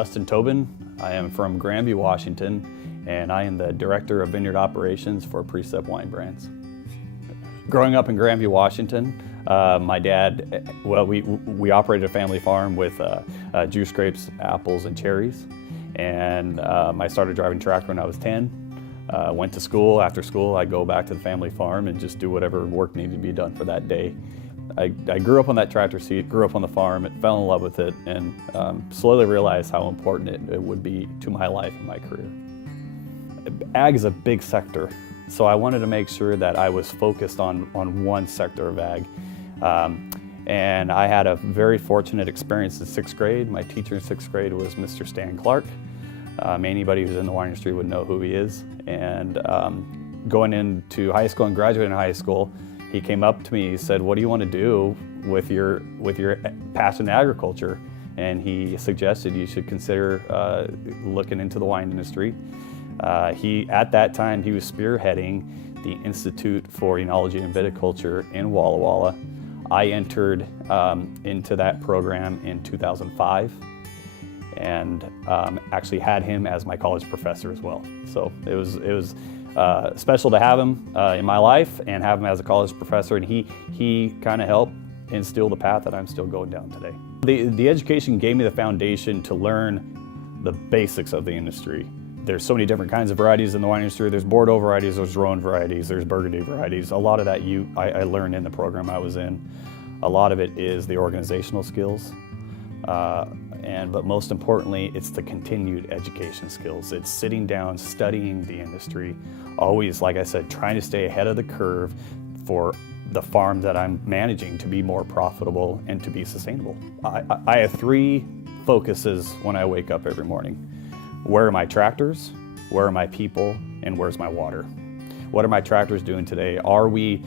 Dustin Tobin. I am from Grandview, Washington, and I am the Director of Vineyard Operations for Precept Wine Brands. Growing up in Grandview, Washington, my dad, we operated a family farm with juice grapes, apples, and cherries. And I started driving tractor when I was 10. Went to school. After school, I'd go back to the family farm and just do whatever work needed to be done for that day. I grew up on that tractor seat, grew up on the farm, fell in love with it, and slowly realized how important it would be to my life and my career. Ag is a big sector, so I wanted to make sure that I was focused on one sector of ag. And I had a very fortunate experience in 6th grade. My teacher in 6th grade was Mr. Stan Clark. Anybody who's in the wine industry would know who he is. And going into high school and graduating high school, he came up to me, he said, "What do you want to do with your passion in agriculture?" And he suggested you should consider looking into the wine industry. At that time, he was spearheading the Institute for Enology and Viticulture in Walla Walla. I entered into that program in 2005 and actually had him as my college professor as well. So it was special to have him in my life and have him as a college professor, and he kind of helped instill the path that I'm still going down today. The education gave me the foundation to learn the basics of the industry. There's so many different kinds of varieties in the wine industry. There's Bordeaux varieties, there's Rhone varieties, there's Burgundy varieties. A lot of that I learned in the program I was in. A lot of it is the organizational skills, but most importantly, it's the continued education skills. It's sitting down, studying the industry, always, like I said, trying to stay ahead of the curve for the farm that I'm managing to be more profitable and to be sustainable. I have 3 focuses when I wake up every morning. Where are my tractors? Where are my people? And where's my water? What are my tractors doing today? Are we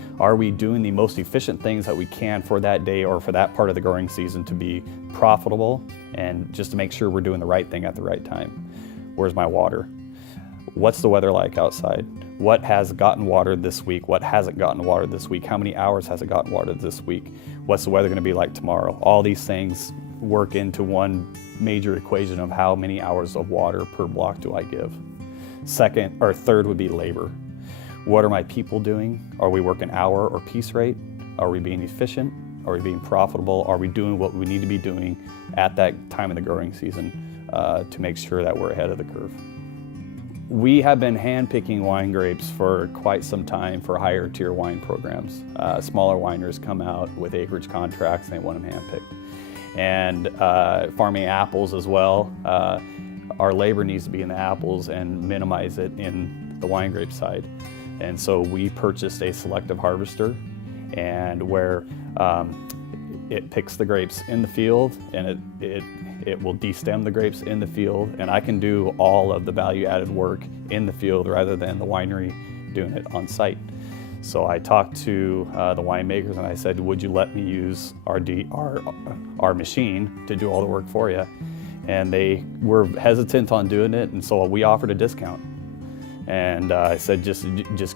doing the most efficient things that we can for that day or for that part of the growing season to be profitable and just to make sure we're doing the right thing at the right time? Where's my water? What's the weather like outside? What has gotten watered this week? What hasn't gotten watered this week? How many hours has it gotten watered this week? What's the weather going to be like tomorrow? All these things work into one major equation of how many hours of water per block do I give. Third would be labor. What are my people doing? Are we working hour or piece rate? Are we being efficient? Are we being profitable? Are we doing what we need to be doing at that time of the growing season to make sure that we're ahead of the curve? We have been hand-picking wine grapes for quite some time for higher tier wine programs. Smaller wineries come out with acreage contracts and they want them hand-picked. And farming apples as well. Our labor needs to be in the apples and minimize it in the wine grape side. And so we purchased a selective harvester, and where it picks the grapes in the field and it will destem the grapes in the field, and I can do all of the value-added work in the field rather than the winery doing it on site. So I talked to the winemakers and I said, "Would you let me use our machine to do all the work for you?" And they were hesitant on doing it, and so we offered a discount. And I said, just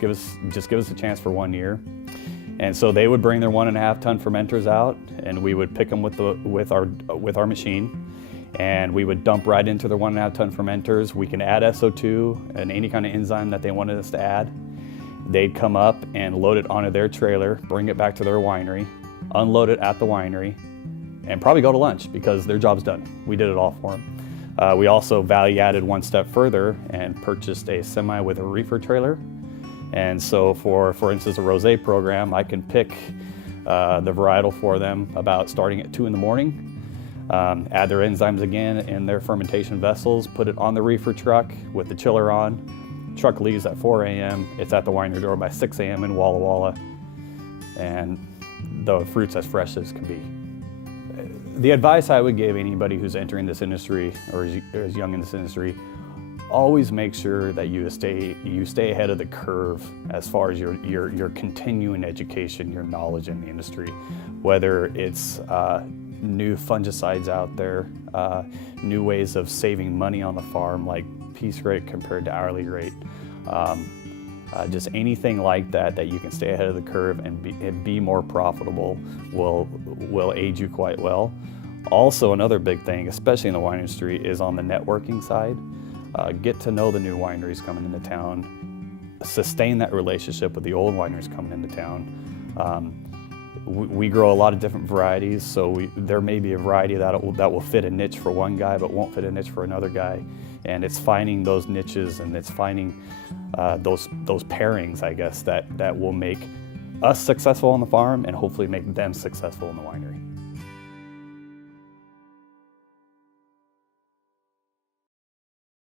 give us a chance for 1 year. And so they would bring their 1.5 ton fermenters out, and we would pick them with our machine, and we would dump right into their 1.5 ton fermenters. We can add SO2 and any kind of enzyme that they wanted us to add. They'd come up and load it onto their trailer, bring it back to their winery, unload it at the winery, and probably go to lunch because their job's done. We did it all for them. We also value added one step further and purchased a semi with a reefer trailer. And so for instance, a rosé program, I can pick the varietal for them about starting at 2 in the morning, add their enzymes again in their fermentation vessels, put it on the reefer truck with the chiller on. Truck leaves at 4 a.m. It's at the winery door by 6 a.m. in Walla Walla, and the fruit's as fresh as can be. The advice I would give anybody who's entering this industry or is young in this industry, always make sure that you stay ahead of the curve as far as your continuing education, your knowledge in the industry, whether it's new fungicides out there, new ways of saving money on the farm like piece rate compared to hourly rate. Just anything like that you can stay ahead of the curve and be more profitable will aid you quite well. Also, another big thing, especially in the wine industry, is on the networking side. Get to know the new wineries coming into town, sustain that relationship with the old wineries coming into town. We grow a lot of different varieties, so there may be a variety that will fit a niche for one guy but won't fit a niche for another guy. And it's finding those niches, and it's finding those pairings, I guess, that will make us successful on the farm and hopefully make them successful in the winery.